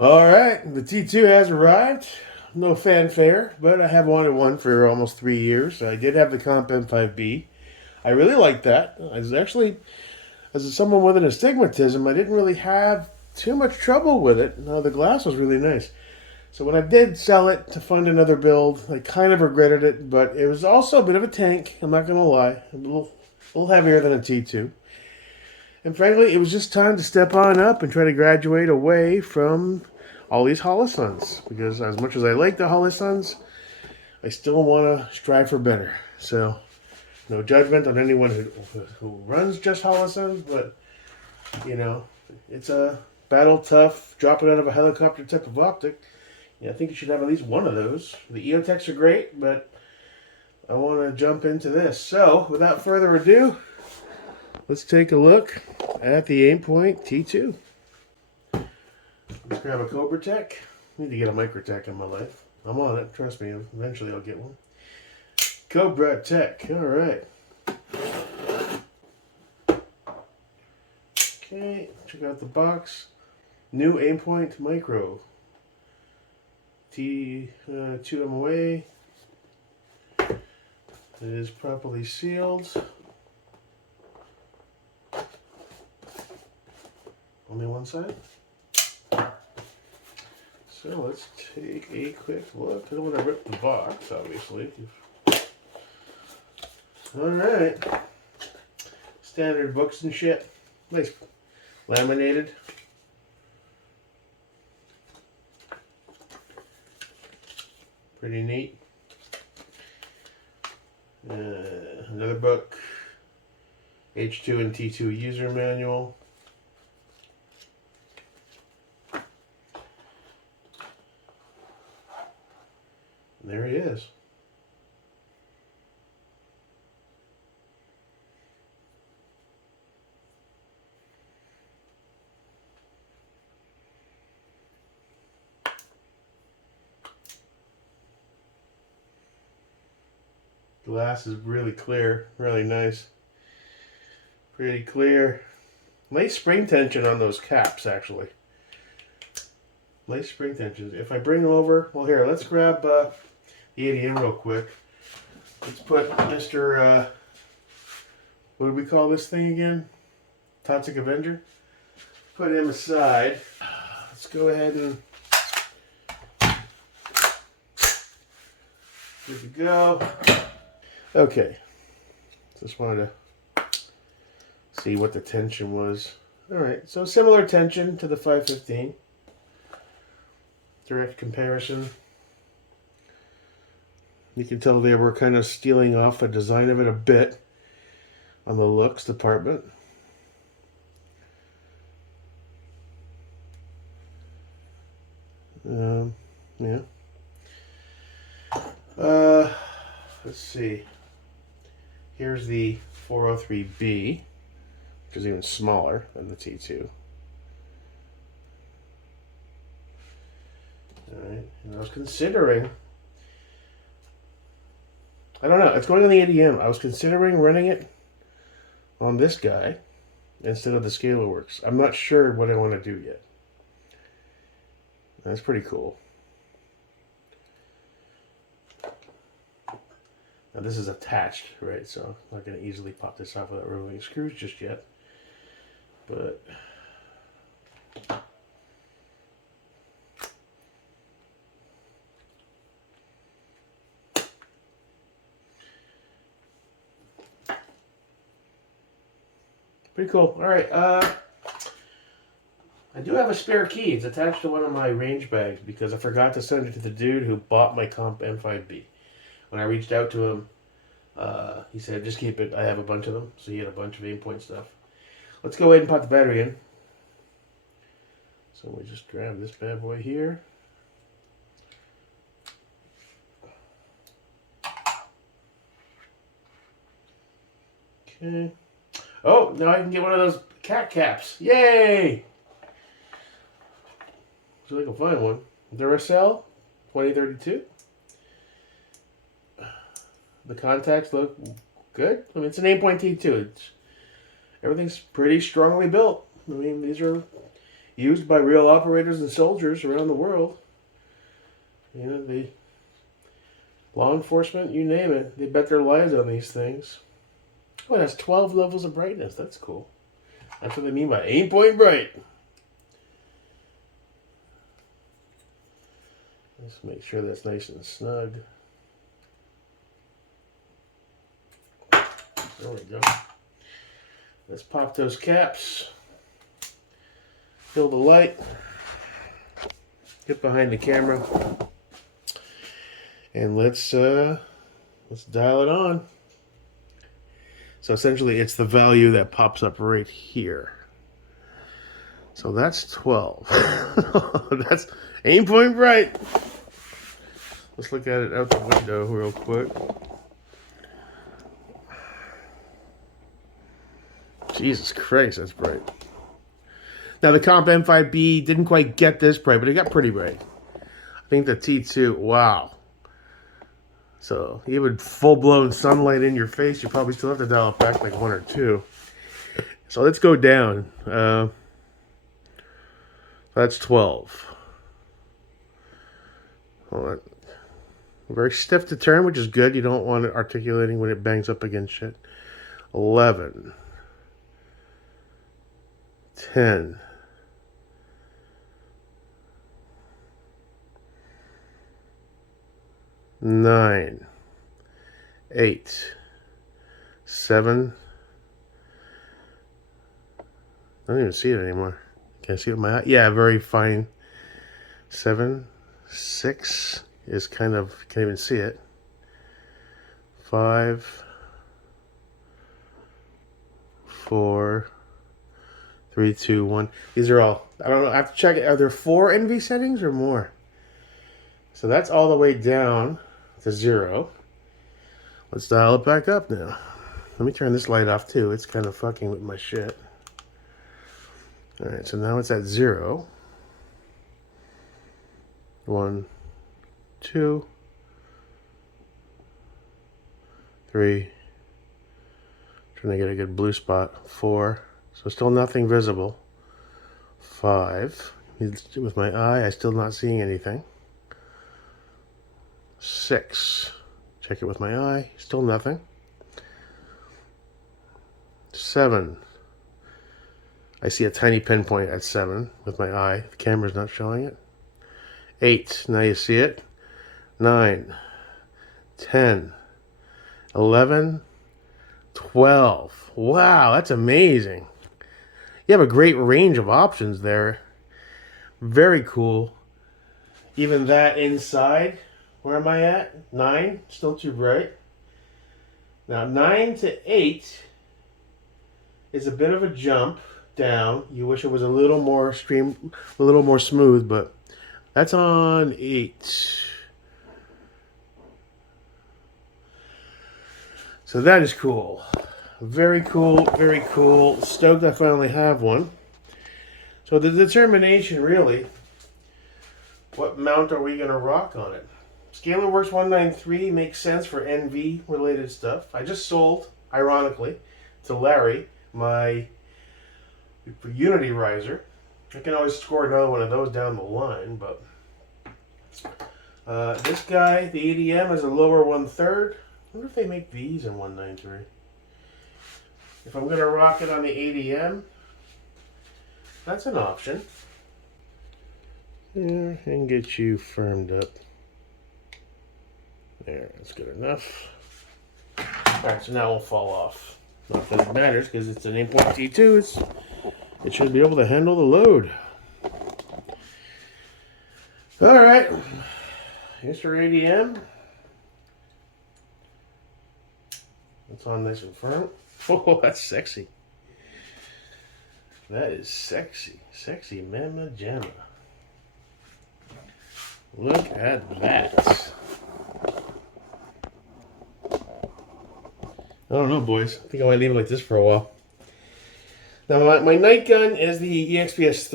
All right, the T2 has arrived. No fanfare, but I have wanted one for almost 3 years. I did have the Comp M5B. I really liked that. I was actually, as someone with an astigmatism, I didn't really have too much trouble with it. No, the glass was really nice. So when I did sell it to fund another build, I kind of regretted it, but it was also a bit of a tank. I'm not going to lie, a little heavier than a T2. And frankly, it was just time to step on up and try to graduate away from all these Hollisons. Because as much as I like the Hollisons, I still want to strive for better. So, no judgment on anyone who runs just Hollisons, but, you know, it's a battle tough, drop it out of a helicopter type of optic. Yeah, I think you should have at least one of those. The EOTechs are great, but I want to jump into this. So, without further ado, let's take a look at the Aimpoint T-2. Let's grab a Cobra Tech. Need to get a Microtech in my life. I'm on it. Trust me. Eventually I'll get one. Cobra Tech. All right. Okay. Check out the box. New Aimpoint Micro. T2 MOA. It is properly sealed. Only one side. So let's take a quick look. I don't want to rip the box, obviously. Alright. Standard books and shit. Nice. Laminated. Pretty neat. Another book. H2 and T2 user manual. There he is. Glass is really clear, really nice. Pretty clear. Nice spring tension on those caps, actually. Nice spring tensions. If I bring over, well, here, let's grab the ADM real quick. Let's put Mr. What do we call this thing again? Toxic Avenger. Put him aside. Let's go ahead and good to go. Okay. Just wanted to see what the tension was. All right. So similar tension to the 515. Direct comparison. You can tell they were kind of stealing off the design of it a bit on the looks department. Yeah. Let's see. Here's the 403B, which is even smaller than the T2. Alright, and I was considering, I don't know, it's going on the ADM. I was considering running it on this guy instead of the ScalarWorks. I'm not sure what I want to do yet. That's pretty cool. Now this is attached, right? So I'm not going to easily pop this off without removing screws just yet. But pretty cool. All right. I do have a spare key. It's attached to one of my range bags because I forgot to send it to the dude who bought my Comp M5B. When I reached out to him, he said, just keep it. I have a bunch of them. So he had a bunch of Aimpoint stuff. Let's go ahead and pop the battery in. So we just grab this bad boy here. Okay. Oh, now I can get one of those cat caps. Yay! So I can find one. Duracell 2032. The contacts look good. I mean, it's an Aimpoint T2. Everything's pretty strongly built. I mean, these are used by real operators and soldiers around the world. You know, the law enforcement, you name it, they bet their lives on these things. Oh, it has 12 levels of brightness. That's cool. That's what they mean by Aimpoint bright. Let's make sure that's nice and snug. There we go. Let's pop those caps. Fill the light. Get behind the camera. And let's dial it on. So essentially it's the value that pops up right here. So that's 12. That's Aimpoint bright. Let's look at it out the window real quick. Jesus Christ, that's bright. Now the Comp M5B didn't quite get this bright, but it got pretty bright. I think the T2, wow. So even full-blown sunlight in your face, you probably still have to dial it back like 1 or 2. So let's go down. That's 12. Hold on. Very stiff to turn, which is good. You don't want it articulating when it bangs up against shit. 11. 10. 9. 8. 7. I don't even see it anymore. Can I see it with my eye? Yeah, very fine. 7. 6 is kind of, can't even see it. 5. 4. 3, 2, 1. These are all, I don't know, I have to check it. Are there 4 NV settings or more? So that's all the way down to 0. Let's dial it back up now. Let me turn this light off too. It's kind of fucking with my shit. Alright, so now it's at 0. 1, 2, 3. Trying to get a good blue spot. 4. So still nothing visible. 5. With my eye, I'm still not seeing anything. 6. Check it with my eye. Still nothing. 7. I see a tiny pinpoint at 7 with my eye. The camera's not showing it. 8. Now you see it. 9. 10. 11. 12. Wow, that's amazing. You have a great range of options there. Very cool. Even that inside. Where am I at? 9. Still too bright. Now 9 to 8 is a bit of a jump down. You wish it was a little more smooth, but that's on 8. So that is cool. Very cool, very cool. Stoked I finally have one. So the determination, really, what mount are we going to rock on it? ScalarWorks 193 makes sense for NV related stuff. I just sold, ironically, to Larry my Unity riser. I can always score another one of those down the line, but this guy, the ADM, is a lower 1/3. I wonder if they make these in 193. If I'm going to rock it on the ADM, that's an option. Yeah, and get you firmed up. There, that's good enough. Alright, so now it won't fall off. Not that it matters, because it's an Aimpoint T2. It should be able to handle the load. Alright, here's your ADM. It's on nice and firm. Oh, that's sexy. That is sexy. Sexy mama jamma. Look at that. I don't know, boys. I think I might leave it like this for a while. Now, my night gun is the EXPS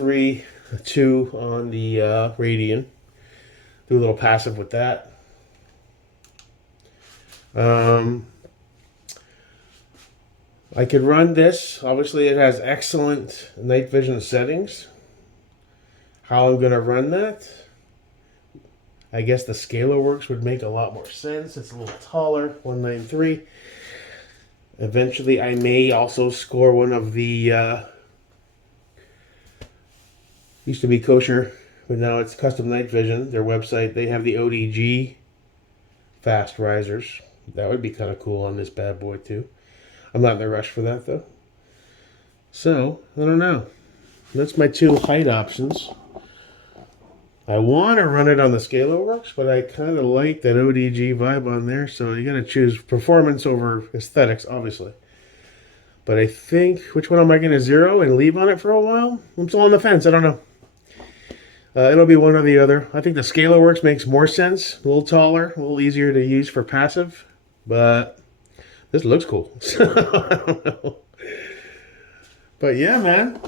2 on the Radian. Do a little passive with that. I could run this. Obviously, it has excellent night vision settings. How I'm going to run that? I guess the scalar works would make a lot more sense. It's a little taller, 193. Eventually, I may also score one of the, used to be Kosher, but now it's Custom Night Vision. Their website, they have the ODG fast risers. That would be kind of cool on this bad boy too. I'm not in a rush for that though. So, I don't know. That's my two height options. I want to run it on the Scalarworks, but I kind of like that ODG vibe on there. So you got to choose performance over aesthetics, obviously. But I think, which one am I going to zero and leave on it for a while? I'm still on the fence. I don't know. It'll be one or the other. I think the Scalarworks makes more sense. A little taller, a little easier to use for passive. But this looks cool. So I don't know. But yeah, man.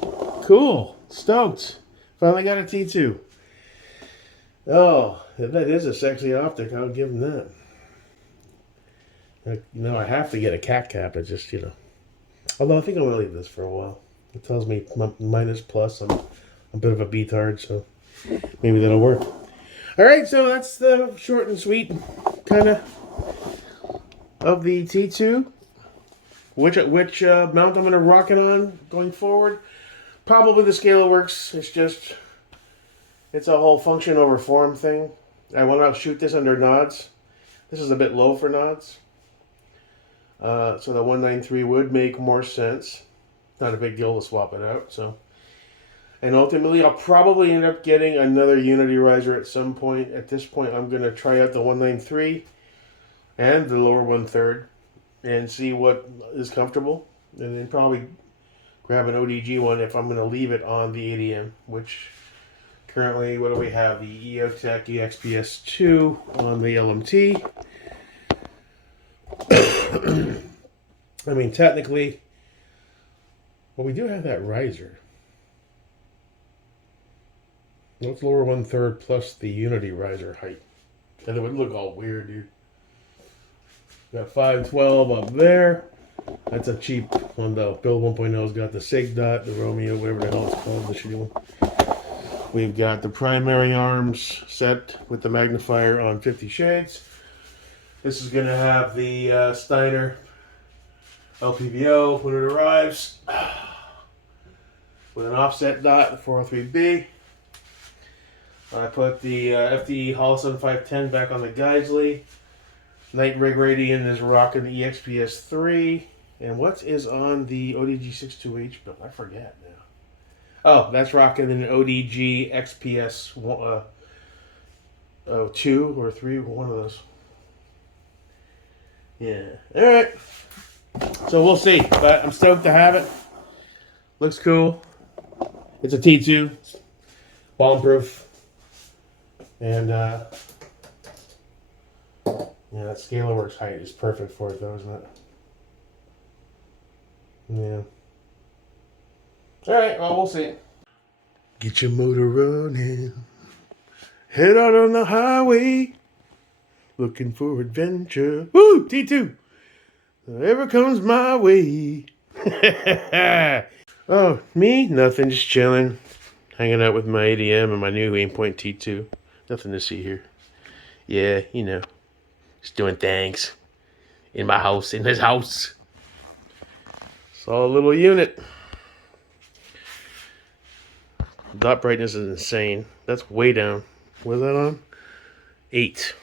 Cool. Stoked. Finally got a T2. Oh, if that is a sexy optic, I'll give them that. I have to get a cat cap. It's just, Although I think I'm going to leave this for a while. It tells me minus plus. I'm a bit of a beatard, so maybe that'll work. All right, so that's the short and sweet kind of the T2. Which mount I'm going to rock it on going forward? Probably the Scalarworks. It's a whole function over form thing. I want to shoot this under nods. This is a bit low for nods. So the 193 would make more sense. Not a big deal to swap it out. And ultimately, I'll probably end up getting another Unity riser at some point. At this point, I'm going to try out the 193 and the lower 1/3 and see what is comfortable. And then probably grab an ODG one if I'm going to leave it on the ADM, which currently, what do we have? The EOTech EXPS2 on the LMT. I mean, technically, well, we do have that riser. Let's lower 1/3 plus the Unity riser height. And it would look all weird, dude. Got 512 up there. That's a cheap one, though. Build 1.0's got the SIG dot, the Romeo, whatever the hell it's called, the shitty one. We've got the primary arms set with the magnifier on 50 shades. This is going to have the Steiner LPVO when it arrives with an offset dot, the 403B. I put the FD Holosun 510 back on the Geisley. Night Rig Radian is rocking the EXPS 3. And what is on the ODG 62H build? I forget now. Oh, that's rocking an ODG XPS 2 or 3, one of those. Yeah. Alright. So we'll see. But I'm stoked to have it. Looks cool. It's a T2. Bomb-proof. And, yeah, that Scalarworks height is perfect for it, though, isn't it? Yeah. Alright, well, we'll see. Get your motor running. Head out on the highway. Looking for adventure. Woo! T2! Whatever comes my way. Oh, me? Nothing, just chilling. Hanging out with my ADM and my new Aimpoint T2. Nothing to see here. Yeah, just doing things. In my house, in his house. Saw a little unit. Dot brightness is insane. That's way down. What is that on? 8.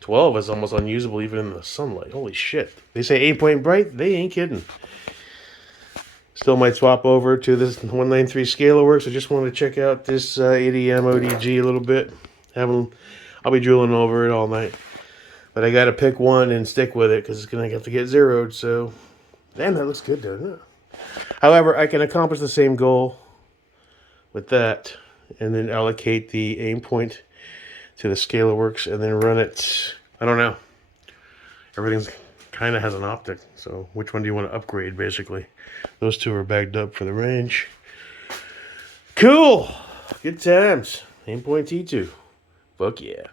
12 is almost unusable even in the sunlight. Holy shit. They say 8-point bright? They ain't kidding. Still might swap over to this 193 Scalarworks. I just wanted to check out this ADM ODG a little bit. I'll be drooling over it all night. But I got to pick one and stick with it because it's going to have to get zeroed. So, damn, that looks good, doesn't it? However, I can accomplish the same goal with that and then allocate the aim point to the Scalarworks and then run it. I don't know. Everything's kind of has an optic. So, which one do you want to upgrade, basically? Those two are bagged up for the range. Cool. Good times. Aimpoint T2. Fuck yeah.